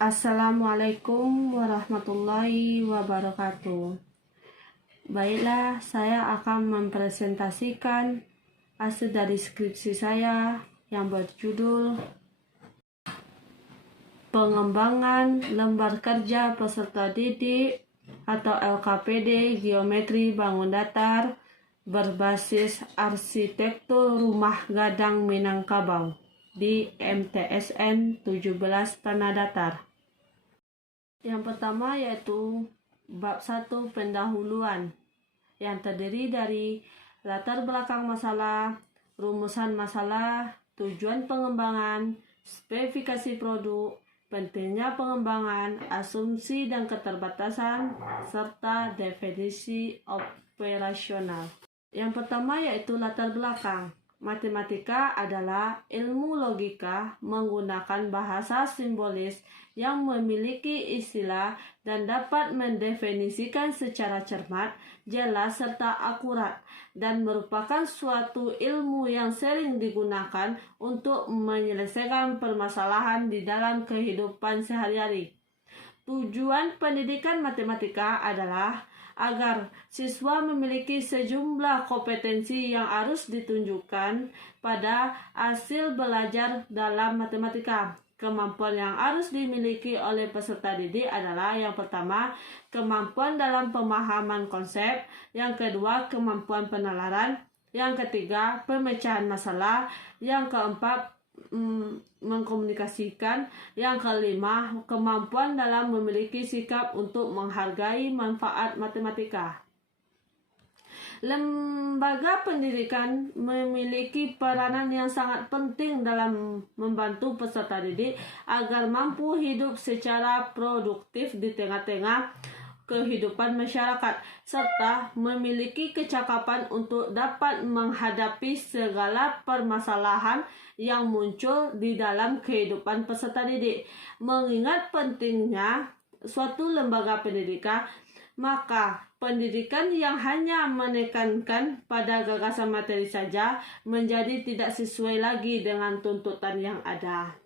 Assalamualaikum warahmatullahi wabarakatuh. Baiklah, saya akan mempresentasikan hasil dari skripsi saya yang berjudul Pengembangan Lembar Kerja Peserta Didik atau LKPD Geometri Bangun Datar berbasis arsitektur rumah gadang Minangkabau di MTSN 17 Tanah Datar. Yang pertama yaitu bab 1 pendahuluan yang terdiri dari latar belakang masalah, rumusan masalah, tujuan pengembangan, spesifikasi produk, pentingnya pengembangan, asumsi dan keterbatasan, serta definisi operasional. Yang pertama yaitu latar belakang. Matematika adalah ilmu logika menggunakan bahasa simbolis yang memiliki istilah dan dapat mendefinisikan secara cermat, jelas, serta akurat, dan merupakan suatu ilmu yang sering digunakan untuk menyelesaikan permasalahan di dalam kehidupan sehari-hari. Tujuan pendidikan matematika adalah agar siswa memiliki sejumlah kompetensi yang harus ditunjukkan pada hasil belajar dalam matematika. Kemampuan yang harus dimiliki oleh peserta didik adalah yang pertama, kemampuan dalam pemahaman konsep, yang kedua, kemampuan penalaran, yang ketiga, pemecahan masalah, yang keempat, mengkomunikasikan, yang kelima, kemampuan dalam memiliki sikap untuk menghargai manfaat matematika. Lembaga pendidikan memiliki peranan yang sangat penting dalam membantu peserta didik agar mampu hidup secara produktif di tengah-tengah kehidupan masyarakat, serta memiliki kecakapan untuk dapat menghadapi segala permasalahan yang muncul di dalam kehidupan peserta didik. Mengingat pentingnya suatu lembaga pendidikan, maka pendidikan yang hanya menekankan pada gagasan materi saja menjadi tidak sesuai lagi dengan tuntutan yang ada.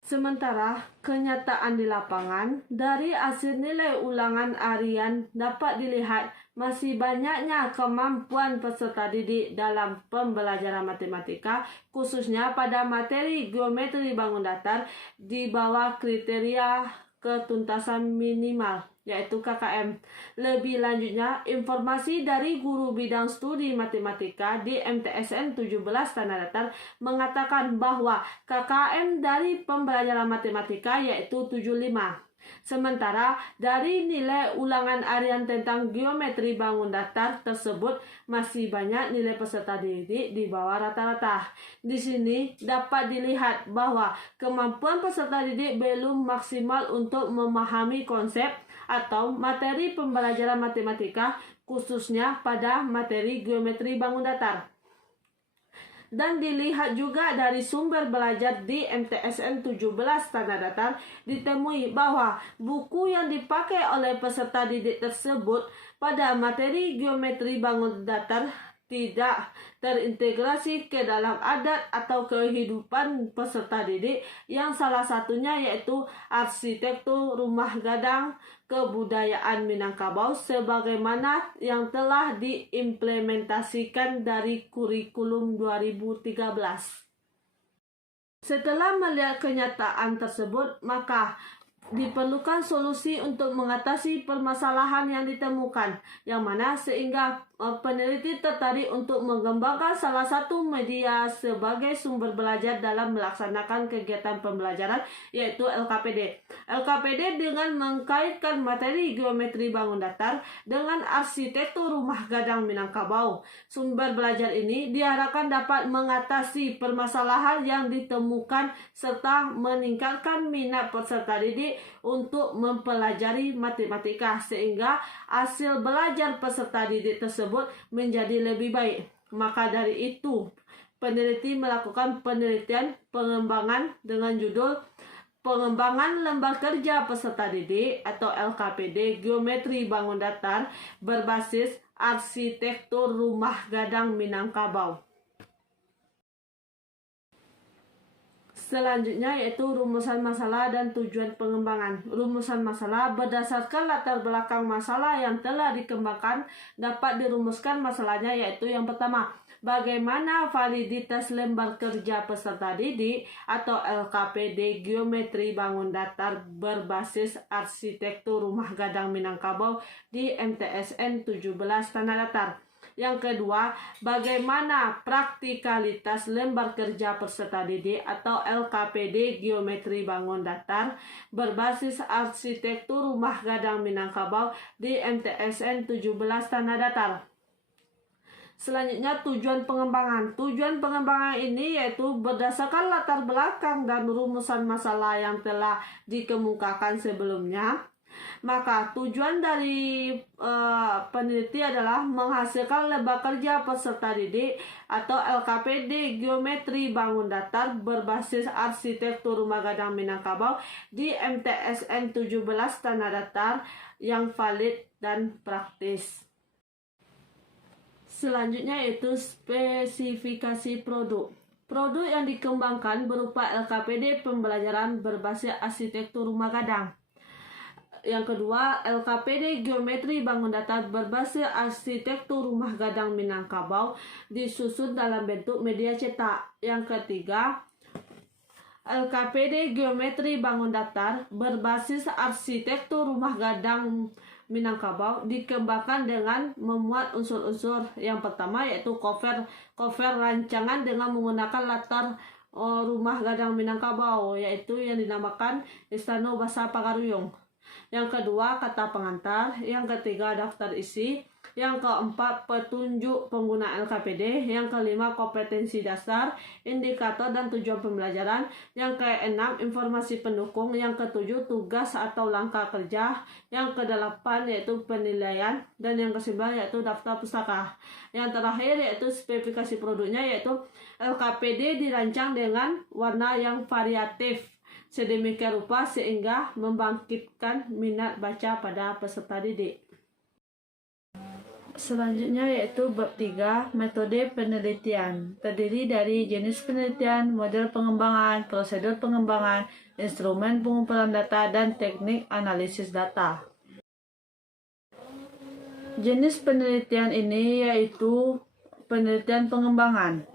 Sementara kenyataan di lapangan, dari hasil nilai ulangan harian dapat dilihat masih banyaknya kemampuan peserta didik dalam pembelajaran matematika, khususnya pada materi geometri bangun datar di bawah kriteria ketuntasan minimal, yaitu KKM. Lebih lanjutnya, informasi dari guru bidang studi matematika di MTSN 17 Tanah Datar mengatakan bahwa KKM dari pembelajaran matematika yaitu 75. Sementara dari nilai ulangan harian tentang geometri bangun datar tersebut masih banyak nilai peserta didik di bawah rata-rata. Di sini dapat dilihat bahwa kemampuan peserta didik belum maksimal untuk memahami konsep atau materi pembelajaran matematika, khususnya pada materi geometri bangun datar. Dan dilihat juga dari sumber belajar di MTSN 17 Tanah Datar, ditemui bahwa buku yang dipakai oleh peserta didik tersebut pada materi geometri bangun datar tidak terintegrasi ke dalam adat atau kehidupan peserta didik, yang salah satunya yaitu arsitektur rumah gadang kebudayaan Minangkabau sebagaimana yang telah diimplementasikan dari kurikulum 2013. Setelah melihat kenyataan tersebut, maka diperlukan solusi untuk mengatasi permasalahan yang ditemukan, yang mana sehingga peneliti tertarik untuk mengembangkan salah satu media sebagai sumber belajar dalam melaksanakan kegiatan pembelajaran, yaitu LKPD. LKPD dengan mengkaitkan materi geometri bangun datar dengan arsitektur rumah gadang Minangkabau. Sumber belajar ini diharapkan dapat mengatasi permasalahan yang ditemukan serta meningkatkan minat peserta didik untuk mempelajari matematika sehingga hasil belajar peserta didik tersebut menjadi lebih baik. Maka dari itu, peneliti melakukan penelitian pengembangan dengan judul Pengembangan Lembar Kerja Peserta Didik atau LKPD Geometri Bangun Datar berbasis arsitektur rumah gadang Minangkabau. Selanjutnya yaitu rumusan masalah dan tujuan pengembangan. Rumusan masalah berdasarkan latar belakang masalah yang telah dikembangkan dapat dirumuskan masalahnya, yaitu yang pertama, bagaimana validitas lembar kerja peserta didik atau LKPD geometri bangun datar berbasis arsitektur rumah gadang Minangkabau di MTSN 17 Tanah Datar. Yang kedua, bagaimana praktikalitas lembar kerja peserta didik atau LKPD geometri bangun datar berbasis arsitektur rumah gadang Minangkabau di MTSN 17 Tanah Datar. Selanjutnya, tujuan pengembangan. Tujuan pengembangan ini yaitu berdasarkan latar belakang dan rumusan masalah yang telah dikemukakan sebelumnya. Maka tujuan dari peneliti adalah menghasilkan lembar kerja peserta didik atau LKPD geometri bangun datar berbasis arsitektur rumah gadang Minangkabau di MTSN 17 Tanah Datar yang valid dan praktis. Selanjutnya yaitu spesifikasi produk. Produk yang dikembangkan berupa LKPD pembelajaran berbasis arsitektur rumah gadang. Yang kedua, LKPD geometri bangun datar berbasis arsitektur rumah gadang Minangkabau disusun dalam bentuk media cetak. Yang ketiga, LKPD geometri bangun datar berbasis arsitektur rumah gadang Minangkabau dikembangkan dengan memuat unsur-unsur. Yang pertama yaitu cover rancangan dengan menggunakan latar rumah gadang Minangkabau, yaitu yang dinamakan Istana Bahasa Pagaruyung. Yang kedua, kata pengantar. Yang ketiga, daftar isi. Yang keempat, petunjuk pengguna LKPD. Yang kelima, kompetensi dasar, indikator dan tujuan pembelajaran. Yang keenam, informasi pendukung. Yang ketujuh, tugas atau langkah kerja. Yang kedelapan yaitu penilaian. Dan yang kesembilan yaitu daftar pustaka. Yang terakhir yaitu spesifikasi produknya, yaitu LKPD dirancang dengan warna yang variatif sedemikian rupa sehingga membangkitkan minat baca pada peserta didik. Selanjutnya yaitu bab 3, metode penelitian. Terdiri dari jenis penelitian, model pengembangan, prosedur pengembangan, instrumen pengumpulan data, dan teknik analisis data. Jenis penelitian ini yaitu penelitian pengembangan.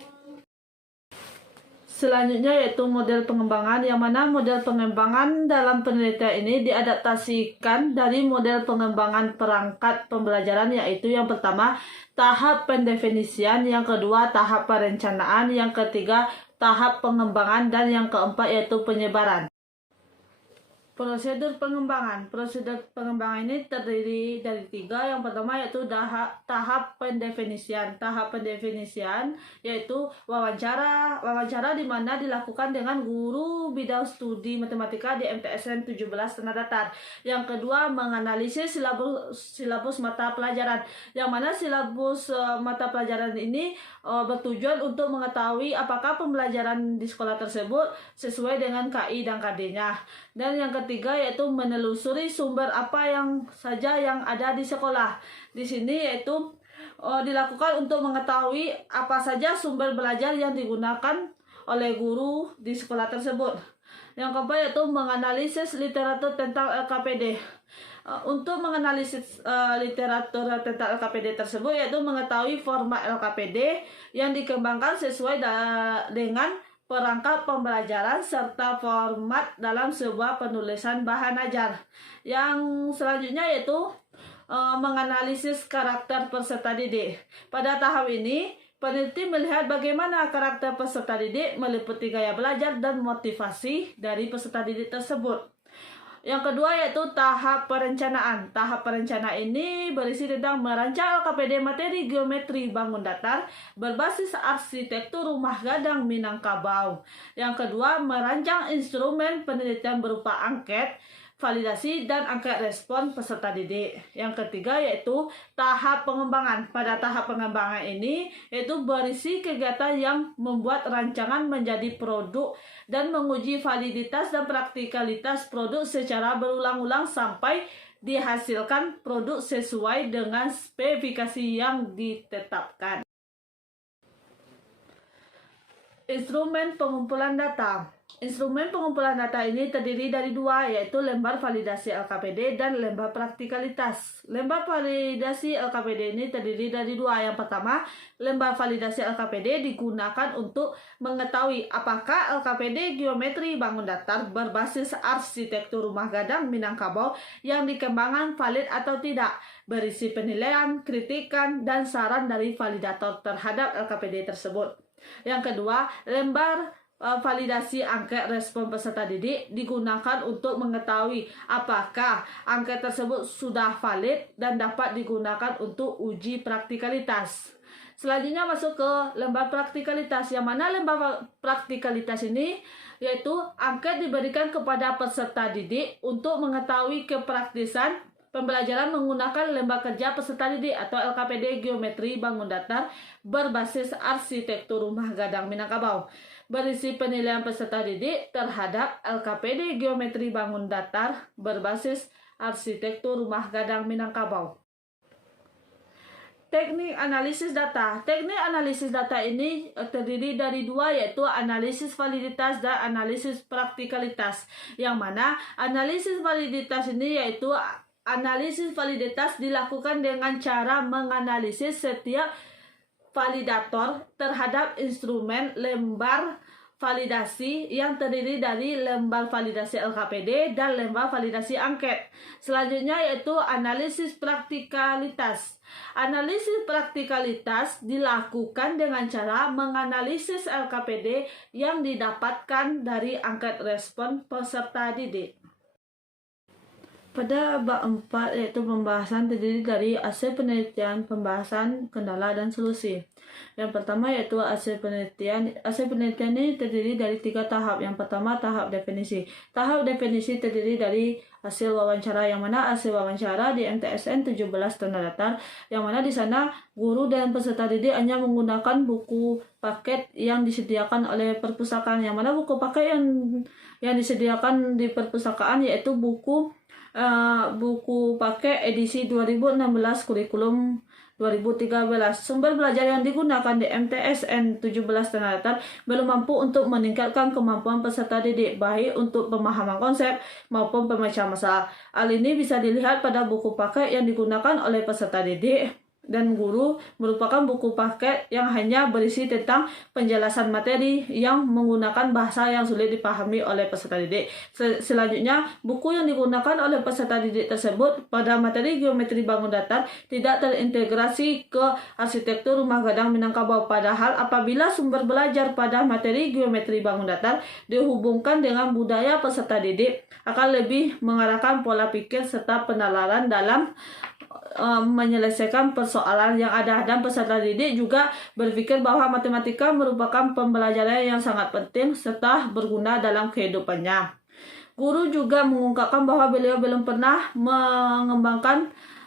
Selanjutnya yaitu model pengembangan, yang mana model pengembangan dalam penelitian ini diadaptasikan dari model pengembangan perangkat pembelajaran, yaitu yang pertama tahap pendefinisian, yang kedua tahap perencanaan, yang ketiga tahap pengembangan, dan yang keempat yaitu penyebaran. Prosedur pengembangan. Prosedur pengembangan ini terdiri dari 3. Yang pertama yaitu tahap pendefinisian. Tahap pendefinisian yaitu wawancara di mana dilakukan dengan guru bidang studi matematika di MTSN 17 Tanah Datar. Yang kedua, menganalisis silabus mata pelajaran, yang mana silabus mata pelajaran ini bertujuan untuk mengetahui apakah pembelajaran di sekolah tersebut sesuai dengan KI dan KD-nya. Dan yang ketiga yaitu menelusuri sumber apa yang saja yang ada di sekolah. Di sini yaitu dilakukan untuk mengetahui apa saja sumber belajar yang digunakan oleh guru di sekolah tersebut. Yang keempat yaitu menganalisis literatur tentang LKPD. Untuk menganalisis literatur tentang LKPD tersebut yaitu mengetahui format LKPD yang dikembangkan sesuai dengan perangkat pembelajaran serta format dalam sebuah penulisan bahan ajar. Yang selanjutnya yaitu menganalisis karakter peserta didik. Pada tahap ini, peneliti melihat bagaimana karakter peserta didik meliputi gaya belajar dan motivasi dari peserta didik tersebut. Yang kedua yaitu tahap perencanaan. Tahap perencanaan ini berisi tentang merancang LKPD materi geometri bangun datar berbasis arsitektur rumah gadang Minangkabau. Yang kedua, merancang instrumen penelitian berupa angket, validasi, dan angket respon peserta didik. Yang ketiga yaitu tahap pengembangan. Pada tahap pengembangan ini yaitu berisi kegiatan yang membuat rancangan menjadi produk dan menguji validitas dan praktikalitas produk secara berulang-ulang sampai dihasilkan produk sesuai dengan spesifikasi yang ditetapkan. Instrumen pengumpulan data. Instrumen pengumpulan data ini terdiri dari dua, yaitu lembar validasi LKPD dan lembar praktikalitas. Lembar validasi LKPD ini terdiri dari dua. Yang pertama, lembar validasi LKPD digunakan untuk mengetahui apakah LKPD geometri bangun datar berbasis arsitektur rumah gadang Minangkabau yang dikembangkan valid atau tidak, berisi penilaian, kritikan, dan saran dari validator terhadap LKPD tersebut. Yang kedua, lembar validasi angket respon peserta didik digunakan untuk mengetahui apakah angket tersebut sudah valid dan dapat digunakan untuk uji praktikalitas. Selanjutnya masuk ke lembar praktikalitas, yang mana lembar praktikalitas ini yaitu angket diberikan kepada peserta didik untuk mengetahui kepraktisan pembelajaran menggunakan lembar kerja peserta didik atau LKPD geometri bangun datar berbasis arsitektur rumah gadang Minangkabau, berisi penilaian peserta didik terhadap LKPD geometri bangun datar berbasis arsitektur rumah gadang Minangkabau. Teknik analisis data. Teknik analisis data ini terdiri dari dua, yaitu analisis validitas dan analisis praktikalitas. Yang mana analisis validitas ini yaitu analisis validitas dilakukan dengan cara menganalisis setiap validator terhadap instrumen lembar validasi yang terdiri dari lembar validasi LKPD dan lembar validasi angket. Selanjutnya yaitu analisis praktikalitas. Analisis praktikalitas dilakukan dengan cara menganalisis LKPD yang didapatkan dari angket respon peserta didik. Pada bab 4 yaitu pembahasan terdiri dari hasil penelitian, pembahasan, kendala, dan solusi. Yang pertama yaitu hasil penelitian. Hasil penelitian ini terdiri dari 3 tahap. Yang pertama tahap definisi. Tahap definisi terdiri dari hasil wawancara, yang mana hasil wawancara di MTSN 17 Tanah Datar, yang mana di sana guru dan peserta didik hanya menggunakan buku paket yang disediakan oleh perpustakaan. Yang mana buku paket yang disediakan di perpustakaan yaitu buku paket edisi 2016 kurikulum 2013. Sumber belajar yang digunakan di MTSN 17 Tanah Datar belum mampu untuk meningkatkan kemampuan peserta didik, baik untuk pemahaman konsep maupun pemecahan masalah. Hal ini bisa dilihat pada buku paket yang digunakan oleh peserta didik dan guru, merupakan buku paket yang hanya berisi tentang penjelasan materi yang menggunakan bahasa yang sulit dipahami oleh peserta didik. Selanjutnya, buku yang digunakan oleh peserta didik tersebut pada materi geometri bangun datar tidak terintegrasi ke arsitektur rumah gadang Minangkabau. Padahal apabila sumber belajar pada materi geometri bangun datar dihubungkan dengan budaya peserta didik, akan lebih mengarahkan pola pikir serta penalaran dalam menyelesaikan persoalan yang ada, dan peserta didik juga berpikir bahwa matematika merupakan pembelajaran yang sangat penting serta berguna dalam kehidupannya. Guru juga mengungkapkan bahwa beliau belum pernah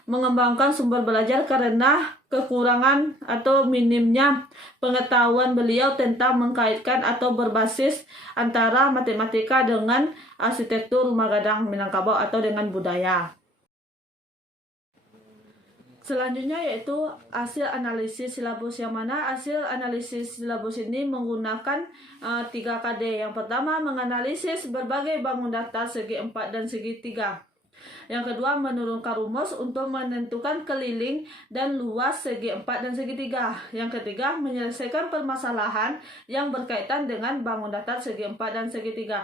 mengembangkan sumber belajar karena kekurangan atau minimnya pengetahuan beliau tentang mengkaitkan atau berbasis antara matematika dengan arsitektur rumah gadang Minangkabau atau dengan budaya. Selanjutnya yaitu hasil analisis silabus, yang mana hasil analisis silabus ini menggunakan 3 KD. Yang pertama, menganalisis berbagai bangun datar segi 4 dan segi 3. Yang kedua, menurunkan rumus untuk menentukan keliling dan luas segi 4 dan segi 3. Yang ketiga, menyelesaikan permasalahan yang berkaitan dengan bangun datar segi 4 dan segi 3.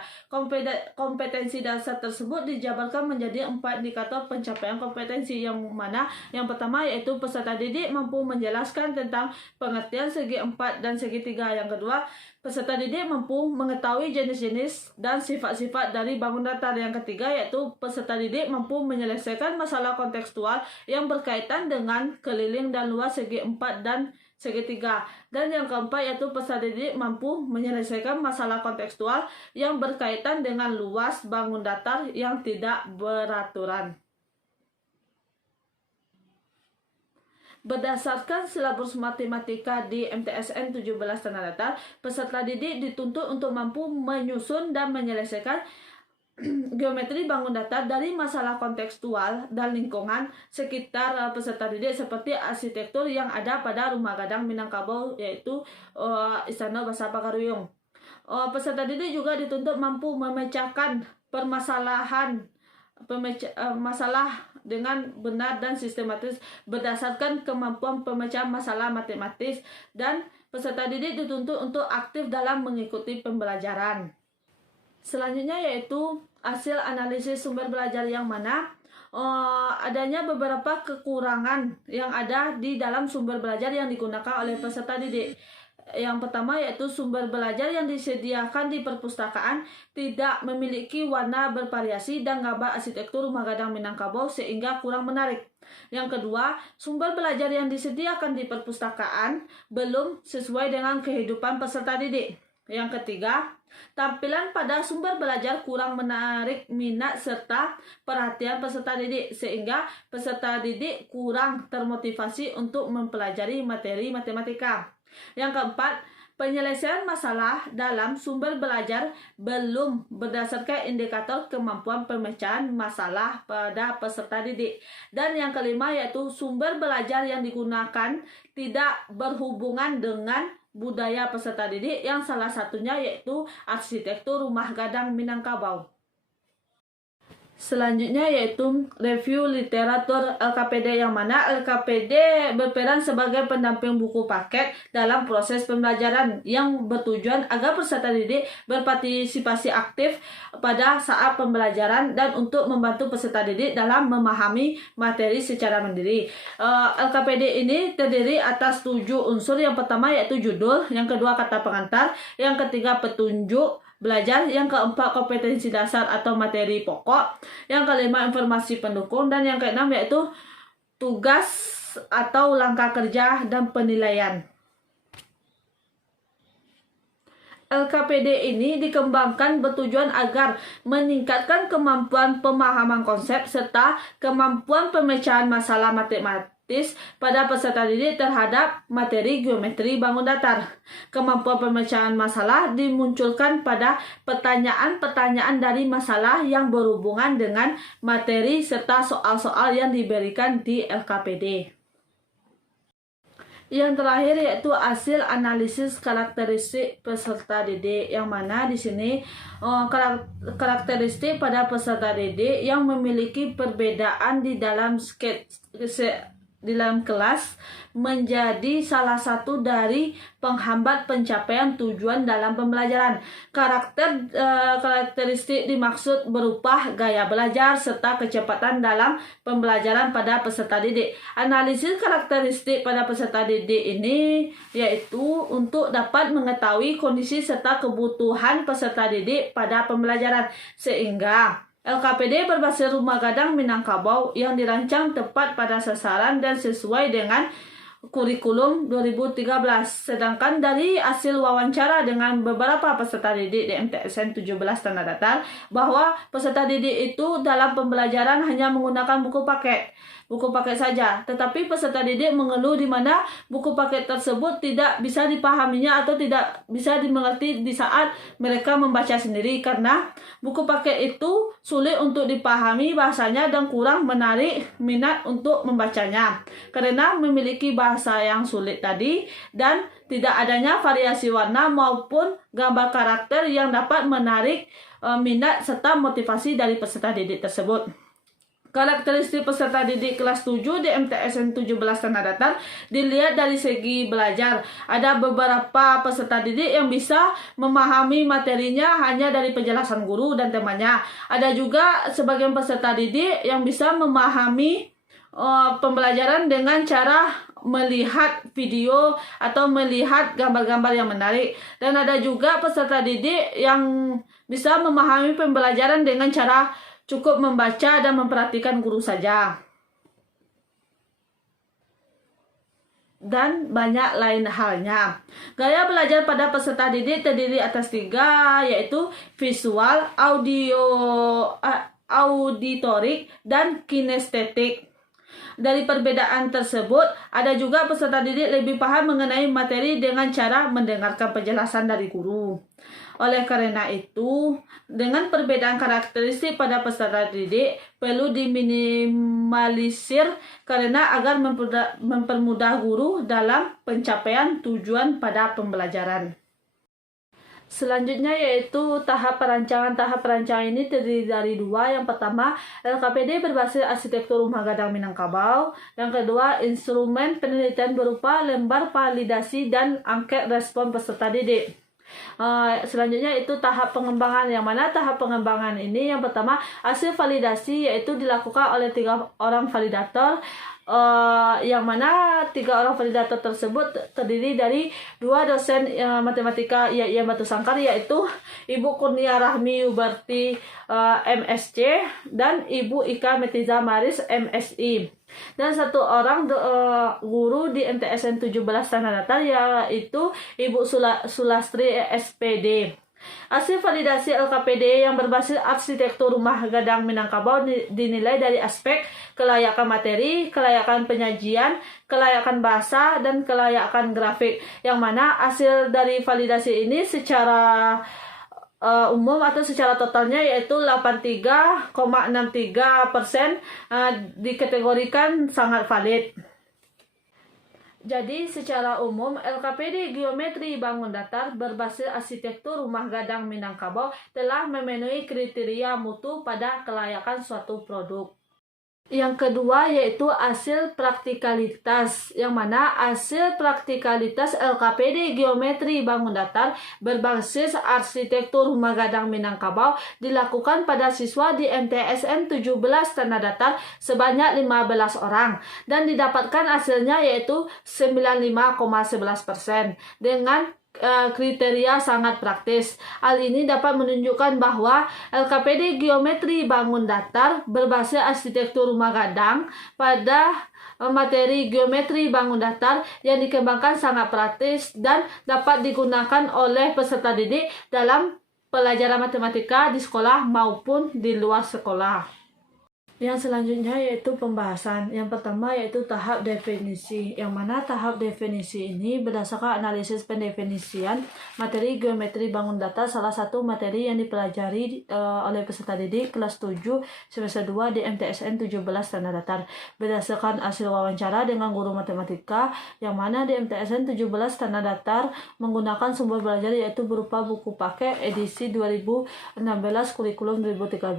Kompetensi dasar tersebut dijabarkan menjadi 4 indikator pencapaian kompetensi, yang mana yang pertama yaitu peserta didik mampu menjelaskan tentang pengertian segi 4 dan segi 3. Yang kedua, peserta didik mampu mengetahui jenis-jenis dan sifat-sifat dari bangun datar. Yang ketiga yaitu peserta didik mampu menyelesaikan masalah kontekstual yang berkaitan dengan keliling dan luas segi 4 dan segi 3. Dan yang keempat yaitu peserta didik mampu menyelesaikan masalah kontekstual yang berkaitan dengan luas bangun datar yang tidak beraturan. Berdasarkan silabus matematika di MTSN 17 Tanah Datar, peserta didik dituntut untuk mampu menyusun dan menyelesaikan geometri bangun datar dari masalah kontekstual dan lingkungan sekitar peserta didik, seperti arsitektur yang ada pada rumah gadang Minangkabau, yaitu Istana Basa Pagaruyung. Peserta didik juga dituntut mampu memecahkan masalah dengan benar dan sistematis berdasarkan kemampuan pemecahan masalah matematis, dan peserta didik dituntut untuk aktif dalam mengikuti pembelajaran. Selanjutnya yaitu hasil analisis sumber belajar, yang mana adanya beberapa kekurangan yang ada di dalam sumber belajar yang digunakan oleh peserta didik. Yang pertama yaitu sumber belajar yang disediakan di perpustakaan tidak memiliki warna bervariasi dan gambar arsitektur rumah gadang Minangkabau sehingga kurang menarik. Yang kedua, sumber belajar yang disediakan di perpustakaan belum sesuai dengan kehidupan peserta didik. Yang ketiga, tampilan pada sumber belajar kurang menarik minat serta perhatian peserta didik sehingga peserta didik kurang termotivasi untuk mempelajari materi matematika. Yang keempat, penyelesaian masalah dalam sumber belajar belum berdasarkan indikator kemampuan pemecahan masalah pada peserta didik. Dan yang kelima yaitu sumber belajar yang digunakan tidak berhubungan dengan budaya peserta didik, yang salah satunya yaitu arsitektur rumah gadang Minangkabau. Selanjutnya yaitu review literatur LKPD, yang mana LKPD berperan sebagai pendamping buku paket dalam proses pembelajaran yang bertujuan agar peserta didik berpartisipasi aktif pada saat pembelajaran dan untuk membantu peserta didik dalam memahami materi secara mandiri. LKPD ini terdiri atas 7 unsur. Yang pertama yaitu judul, yang kedua kata pengantar, yang ketiga petunjuk belajar, yang keempat kompetensi dasar atau materi pokok, yang kelima informasi pendukung, dan yang keenam yaitu tugas atau langkah kerja dan penilaian. LKPD ini dikembangkan bertujuan agar meningkatkan kemampuan pemahaman konsep serta kemampuan pemecahan masalah matematis pada peserta didik terhadap materi geometri bangun datar. Kemampuan pemecahan masalah dimunculkan pada pertanyaan-pertanyaan dari masalah yang berhubungan dengan materi serta soal-soal yang diberikan di LKPD. Yang terakhir yaitu hasil analisis karakteristik peserta didik, yang mana di sini karakteristik pada peserta didik yang memiliki perbedaan di dalam kelas menjadi salah satu dari penghambat pencapaian tujuan dalam pembelajaran. Karakteristik dimaksud berupa gaya belajar serta kecepatan dalam pembelajaran pada peserta didik. Analisis karakteristik pada peserta didik ini yaitu untuk dapat mengetahui kondisi serta kebutuhan peserta didik pada pembelajaran, sehingga LKPD berbasis rumah gadang Minangkabau yang dirancang tepat pada sasaran dan sesuai dengan kurikulum 2013. Sedangkan dari hasil wawancara dengan beberapa peserta didik di MTSN 17 Tanah Datar, bahwa peserta didik itu dalam pembelajaran hanya menggunakan buku paket saja, tetapi peserta didik mengeluh di mana buku paket tersebut tidak bisa dipahaminya atau tidak bisa dimengerti di saat mereka membaca sendiri, karena buku paket itu sulit untuk dipahami bahasanya dan kurang menarik minat untuk membacanya karena memiliki bahasa yang sulit tadi, dan tidak adanya variasi warna maupun gambar karakter yang dapat menarik minat serta motivasi dari peserta didik tersebut. Karakteristik peserta didik kelas 7 di MTSN 17 Tanah Datar dilihat dari segi belajar. Ada beberapa peserta didik yang bisa memahami materinya hanya dari penjelasan guru dan temannya. Ada juga sebagian peserta didik yang bisa memahami pembelajaran dengan cara melihat video atau melihat gambar-gambar yang menarik. Dan ada juga peserta didik yang bisa memahami pembelajaran dengan cara cukup membaca dan memperhatikan guru saja. Dan banyak lain halnya. Gaya belajar pada peserta didik terdiri atas 3, yaitu visual, auditorik, dan kinestetik. Dari perbedaan tersebut, ada juga peserta didik lebih paham mengenai materi dengan cara mendengarkan penjelasan dari guru. Oleh karena itu, dengan perbedaan karakteristik pada peserta didik perlu diminimalisir karena agar mempermudah guru dalam pencapaian tujuan pada pembelajaran. Selanjutnya yaitu tahap perancangan. Tahap perancangan ini terdiri dari dua. Yang pertama, LKPD berbasis arsitektur rumah gadang Minangkabau. Yang kedua, instrumen penelitian berupa lembar validasi dan angket respon peserta didik. Selanjutnya itu tahap pengembangan, yang mana tahap pengembangan ini yang pertama, hasil validasi yaitu dilakukan oleh 3 orang validator, yang mana 3 orang validator tersebut terdiri dari 2 dosen matematika IAIN Batu Sangkar, yaitu Ibu Kurnia Rahmi Ubarti MSc dan Ibu Ika Metiza Maris MSI, dan 1 orang guru di MTSN 17 Tanah Datar, yaitu Ibu Sulastri SPD. Hasil validasi LKPD yang berbasis arsitektur rumah gadang Minangkabau dinilai dari aspek kelayakan materi, kelayakan penyajian, kelayakan bahasa, dan kelayakan grafik, yang mana hasil dari validasi ini secara umum atau secara totalnya yaitu 83,63% dikategorikan sangat valid. Jadi secara umum LKPD Geometri Bangun Datar berbasis arsitektur rumah gadang Minangkabau telah memenuhi kriteria mutu pada kelayakan suatu produk. Yang kedua yaitu hasil praktikalitas, yang mana hasil praktikalitas LKPD Geometri Bangun Datar berbasis arsitektur rumah gadang Minangkabau dilakukan pada siswa di MTSN 17 Tanah Datar sebanyak 15 orang dan didapatkan hasilnya yaitu 95,11% dengan kriteria sangat praktis. Hal ini dapat menunjukkan bahwa LKPD Geometri Bangun Datar berbasis arsitektur rumah gadang pada materi geometri bangun datar yang dikembangkan sangat praktis dan dapat digunakan oleh peserta didik dalam pelajaran matematika di sekolah maupun di luar sekolah. Yang selanjutnya yaitu pembahasan. Yang pertama yaitu tahap definisi, yang mana tahap definisi ini berdasarkan analisis pendefinisian materi geometri bangun datar, salah satu materi yang dipelajari oleh peserta didik kelas 7 semester 2 di MTSN 17 Tanah Datar berdasarkan hasil wawancara dengan guru matematika, yang mana di MTSN 17 Tanah Datar menggunakan sumber belajar yaitu berupa buku paket edisi 2016 kurikulum 2013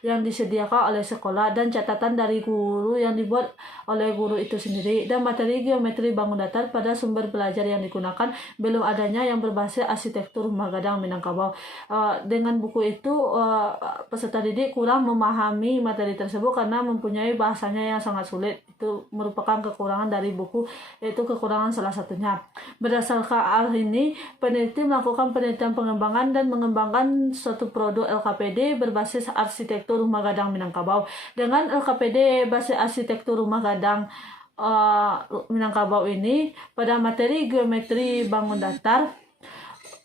yang disediakan oleh sekolah dan catatan dari guru yang dibuat oleh guru itu sendiri, dan materi geometri bangun datar pada sumber belajar yang digunakan belum adanya yang berbasis arsitektur rumah gadang Minangkabau. Dengan buku itu peserta didik kurang memahami materi tersebut karena mempunyai bahasanya yang sangat sulit. Itu merupakan kekurangan dari buku, yaitu kekurangan salah satunya. Berdasarkan hal ini, peneliti melakukan penelitian pengembangan dan mengembangkan suatu produk LKPD berbasis arsitektur rumah gadang Minangkabau. Dengan LKPD basis arsitektur rumah gadang Minangkabau ini pada materi geometri bangun datar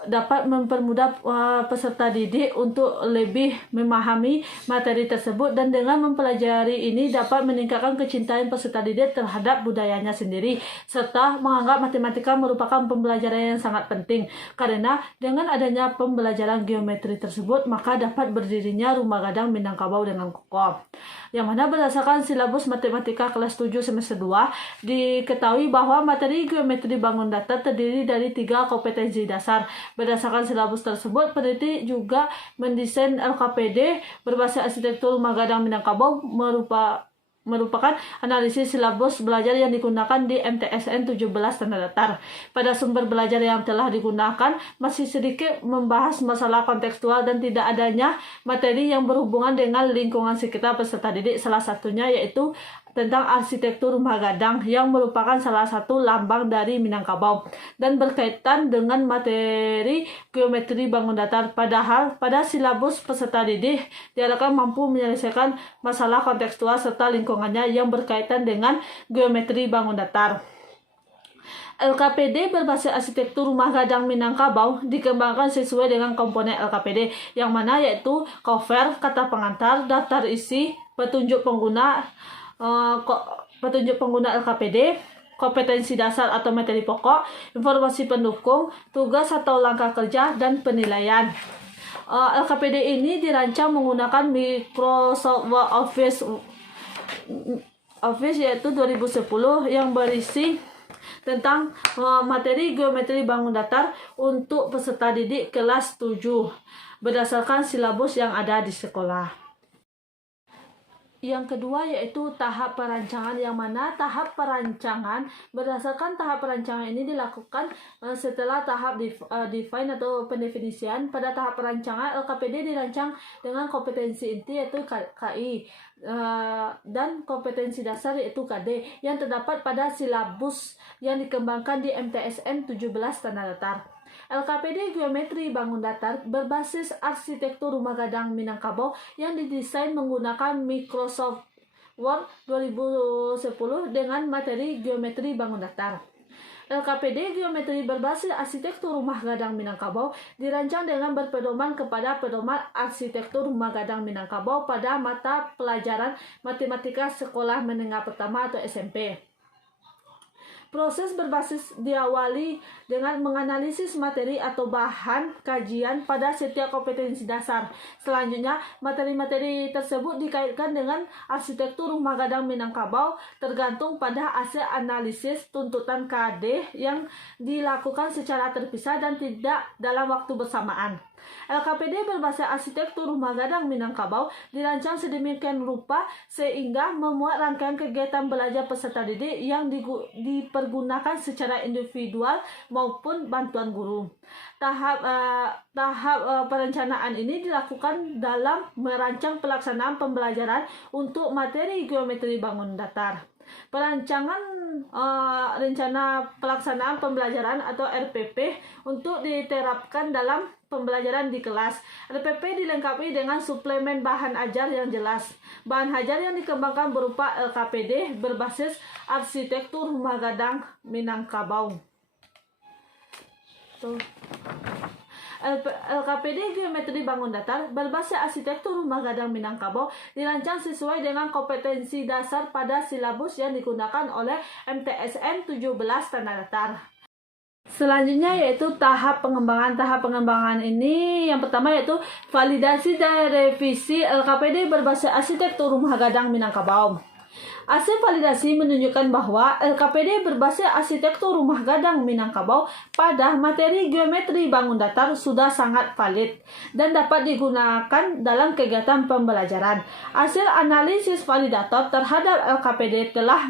dapat mempermudah peserta didik untuk lebih memahami materi tersebut, dan dengan mempelajari ini dapat meningkatkan kecintaan peserta didik terhadap budayanya sendiri, serta menganggap matematika merupakan pembelajaran yang sangat penting, karena dengan adanya pembelajaran geometri tersebut maka dapat berdirinya rumah gadang Minangkabau dengan kokoh. Yang mana berdasarkan silabus matematika kelas 7 semester 2 diketahui bahwa materi geometri bangun datar terdiri dari 3 kompetensi dasar. Berdasarkan silabus tersebut, peneliti juga mendesain LKPD berbasis arsitektur rumah gadang Minangkabau merupakan analisis silabus belajar yang digunakan di MTSN 17 Tanah Datar. Pada sumber belajar yang telah digunakan masih sedikit membahas masalah kontekstual dan tidak adanya materi yang berhubungan dengan lingkungan sekitar peserta didik, salah satunya yaitu tentang arsitektur rumah gadang yang merupakan salah satu lambang dari Minangkabau dan berkaitan dengan materi geometri bangun datar. Padahal pada silabus peserta didik diharapkan mampu menyelesaikan masalah kontekstual serta lingkungannya yang berkaitan dengan geometri bangun datar. LKPD berbasis arsitektur rumah gadang Minangkabau dikembangkan sesuai dengan komponen LKPD, yang mana yaitu cover, kata pengantar, daftar isi, petunjuk pengguna LKPD, kompetensi dasar atau materi pokok, informasi pendukung, tugas atau langkah kerja, dan penilaian. LKPD ini dirancang menggunakan Microsoft Office yaitu 2010 yang berisi tentang materi geometri bangun datar untuk peserta didik kelas 7 berdasarkan silabus yang ada di sekolah. Yang kedua yaitu tahap perancangan, yang mana tahap perancangan berdasarkan tahap perancangan ini dilakukan setelah tahap define atau pendefinisian. Pada tahap perancangan LKPD dirancang dengan kompetensi inti yaitu KI dan kompetensi dasar yaitu KD yang terdapat pada silabus yang dikembangkan di MTSN 17 Tanah Datar. LKPD Geometri Bangun Datar berbasis arsitektur rumah gadang Minangkabau yang didesain menggunakan Microsoft Word 2010 dengan materi geometri bangun datar. LKPD Geometri berbasis arsitektur rumah gadang Minangkabau dirancang dengan berpedoman kepada pedoman arsitektur rumah gadang Minangkabau pada mata pelajaran matematika sekolah menengah pertama atau SMP. Proses berbasis diawali dengan menganalisis materi atau bahan kajian pada setiap kompetensi dasar. Selanjutnya, materi-materi tersebut dikaitkan dengan arsitektur rumah gadang Minangkabau tergantung pada hasil analisis tuntutan KD yang dilakukan secara terpisah dan tidak dalam waktu bersamaan. LKPD berbasis arsitektur rumah gadang Minangkabau dirancang sedemikian rupa sehingga memuat rangkaian kegiatan belajar peserta didik yang dipergunakan secara individual maupun bantuan guru. Tahap perencanaan ini dilakukan dalam merancang pelaksanaan pembelajaran untuk materi geometri bangun datar. Rencana pelaksanaan pembelajaran atau RPP untuk diterapkan dalam pembelajaran di kelas. RPP dilengkapi dengan suplemen bahan ajar yang jelas. Bahan ajar yang dikembangkan berupa LKPD berbasis arsitektur rumah gadang Minangkabau. LKPD Geometri Bangun Datar berbasis arsitektur rumah gadang Minangkabau dirancang sesuai dengan kompetensi dasar pada silabus yang digunakan oleh MTSN 17 Tanah Datar. Selanjutnya yaitu tahap pengembangan. Tahap pengembangan ini yang pertama yaitu validasi dan revisi LKPD berbasis arsitektur rumah gadang Minangkabau. Hasil validasi menunjukkan bahwa LKPD berbasis arsitektur rumah gadang Minangkabau pada materi geometri bangun datar sudah sangat valid dan dapat digunakan dalam kegiatan pembelajaran. Hasil analisis validator terhadap LKPD telah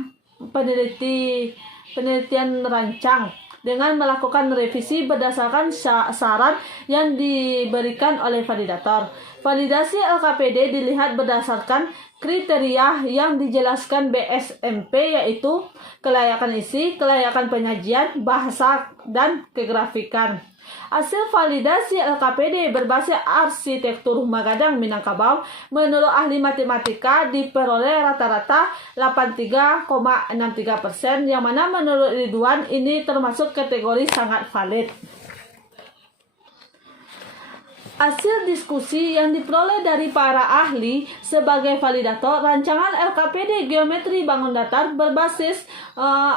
penelitian rancang dengan melakukan revisi berdasarkan saran yang diberikan oleh validator. Validasi LKPD dilihat berdasarkan kriteria yang dijelaskan BSMP yaitu kelayakan isi, kelayakan penyajian, bahasa, dan kegrafikan. Hasil validasi LKPD berbasis arsitektur rumah gadang Minangkabau menurut ahli matematika diperoleh rata-rata 83,63%, yang mana menurut Ridwan ini termasuk kategori sangat valid. Hasil diskusi yang diperoleh dari para ahli sebagai validator rancangan LKPD Geometri Bangun Datar berbasis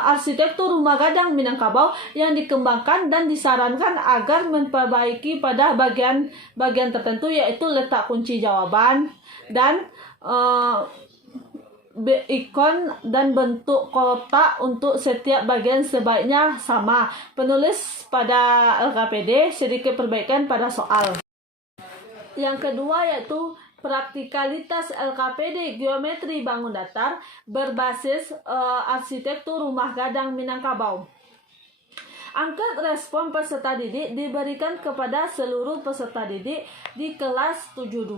arsitektur rumah gadang Minangkabau yang dikembangkan dan disarankan agar memperbaiki pada bagian tertentu yaitu letak kunci jawaban dan ikon dan bentuk kotak untuk setiap bagian sebaiknya sama. Penulis pada LKPD sedikit perbaikan pada soal. Yang kedua yaitu praktikalitas LKPD Geometri Bangun Datar berbasis arsitektur rumah gadang Minangkabau. Angkat respon peserta didik diberikan kepada seluruh peserta didik di kelas 72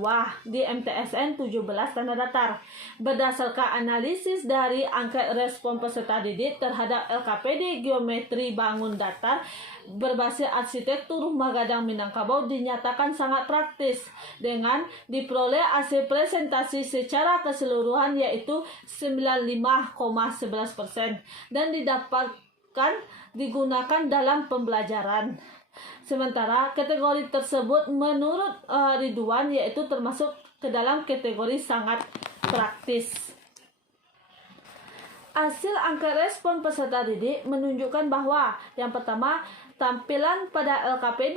di MTSN 17 Tanah Datar. Berdasarkan analisis dari angkat respon peserta didik terhadap LKPD Geometri Bangun Datar berbasis arsitektur rumah gadang Minangkabau dinyatakan sangat praktis dengan diperoleh hasil presentasi secara keseluruhan yaitu 95,11% dan digunakan dalam pembelajaran. Sementara kategori tersebut menurut Ridwan yaitu termasuk ke dalam kategori sangat praktis. Hasil angka respon peserta didik menunjukkan bahwa yang pertama Tampilan pada LKPD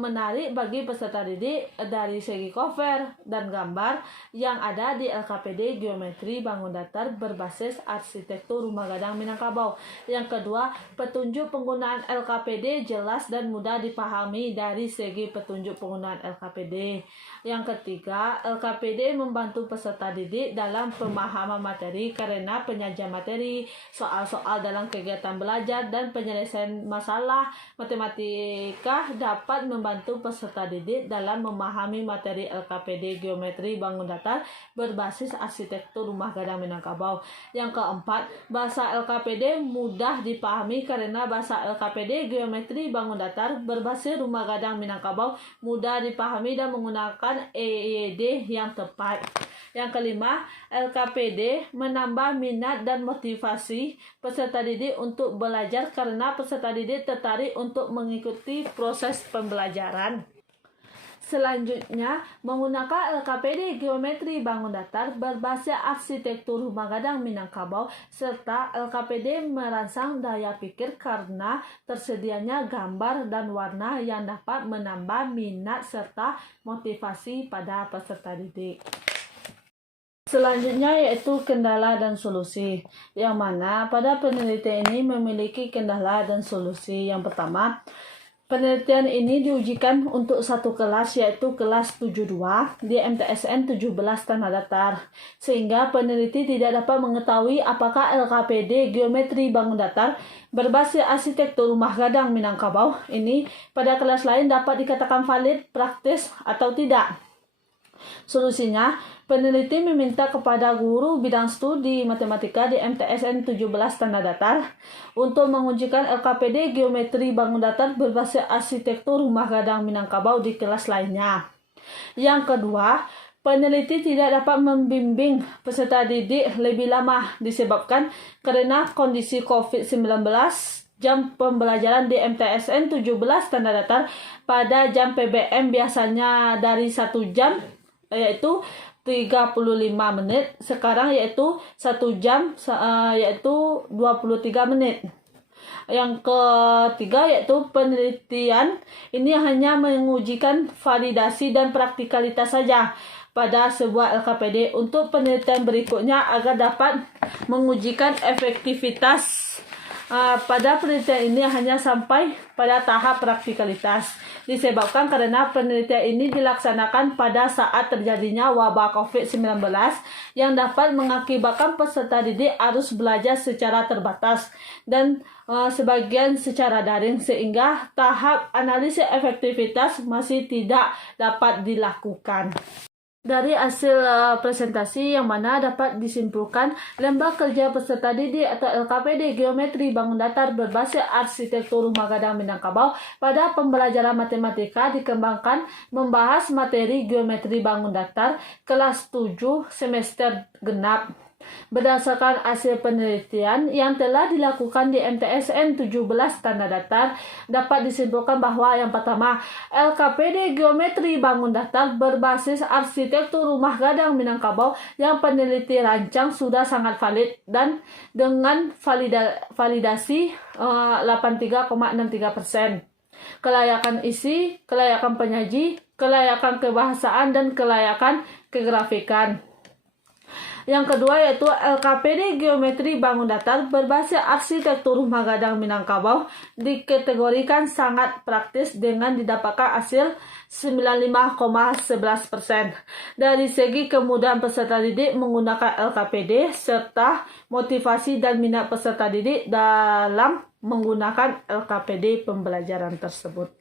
menarik bagi peserta didik dari segi cover dan gambar yang ada di LKPD Geometri Bangun Datar berbasis arsitektur rumah gadang Minangkabau. Yang kedua, petunjuk penggunaan LKPD jelas dan mudah dipahami dari segi petunjuk penggunaan LKPD. Yang ketiga, LKPD membantu peserta didik dalam pemahaman materi karena penyajian materi, soal-soal dalam kegiatan belajar, dan penyelesaian masalah matematika dapat membantu peserta didik dalam memahami materi LKPD Geometri Bangun Datar berbasis arsitektur rumah gadang Minangkabau. Yang keempat, bahasa LKPD mudah dipahami karena bahasa LKPD Geometri Bangun Datar berbasis rumah gadang Minangkabau mudah dipahami dan menggunakan EYD yang tepat. Yang kelima, LKPD menambah minat dan motivasi peserta didik untuk belajar karena peserta didik tertarik untuk mengikuti proses pembelajaran. Selanjutnya, menggunakan LKPD Geometri Bangun Datar berbasis arsitektur rumah gadang Minangkabau serta LKPD merangsang daya pikir karena tersedianya gambar dan warna yang dapat menambah minat serta motivasi pada peserta didik. Selanjutnya yaitu kendala dan solusi, yang mana pada penelitian ini memiliki kendala dan solusi. Yang pertama, penelitian ini diujikan untuk satu kelas yaitu kelas 72 di MTSN 17 Tanah Datar, sehingga peneliti tidak dapat mengetahui apakah LKPD Geometri Bangun Datar berbasis arsitektur rumah gadang Minangkabau ini pada kelas lain dapat dikatakan valid, praktis atau tidak. Solusinya, peneliti meminta kepada guru bidang studi matematika di MTSN 17 Tanah Datar untuk mengujikan LKPD Geometri Bangun Datar berbasis arsitektur rumah gadang Minangkabau di kelas lainnya. Yang kedua, peneliti tidak dapat membimbing peserta didik lebih lama disebabkan karena kondisi COVID-19. Jam pembelajaran di MTSN 17 Tanah Datar pada jam PBM biasanya dari 1 jam yaitu 35 menit, sekarang yaitu 1 jam yaitu 23 menit. Yang ketiga yaitu penelitian ini hanya mengujikan validasi dan praktikalitas saja pada sebuah LKPD. Untuk penelitian berikutnya agar dapat mengujikan efektivitas pada penelitian ini hanya sampai pada tahap praktikalitas, disebabkan karena penelitian ini dilaksanakan pada saat terjadinya wabah COVID-19 yang dapat mengakibatkan peserta didik harus belajar secara terbatas dan sebagian secara daring, sehingga tahap analisis efektivitas masih tidak dapat dilakukan. Dari hasil presentasi yang mana dapat disimpulkan lembaga kerja peserta didik atau LKPD Geometri Bangun Datar berbasis arsitektur rumah gadang Minangkabau pada pembelajaran matematika dikembangkan membahas materi geometri bangun datar kelas 7 semester genap. Berdasarkan hasil penelitian yang telah dilakukan di MTSN 17 Tanah Datar, dapat disimpulkan bahwa yang pertama, LKPD Geometri Bangun Datar berbasis arsitektur rumah gadang Minangkabau yang peneliti rancang sudah sangat valid dan dengan validasi 83,63%. Kelayakan isi, kelayakan penyaji, kelayakan kebahasaan, dan kelayakan kegrafikan. Yang kedua yaitu LKPD Geometri Bangun Datar berbasis arsitektur rumah gadang Minangkabau dikategorikan sangat praktis dengan didapatkan hasil 95,11%. Dari segi kemudahan peserta didik menggunakan LKPD serta motivasi dan minat peserta didik dalam menggunakan LKPD pembelajaran tersebut.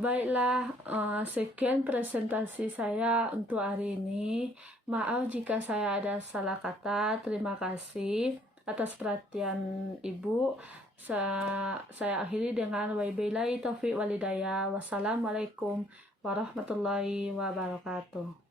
Baiklah, sekian presentasi saya untuk hari ini. Maaf jika saya ada salah kata. Terima kasih atas perhatian Ibu. Saya akhiri dengan wabillahi taufiq walhidayah. Wassalamualaikum warahmatullahi wabarakatuh.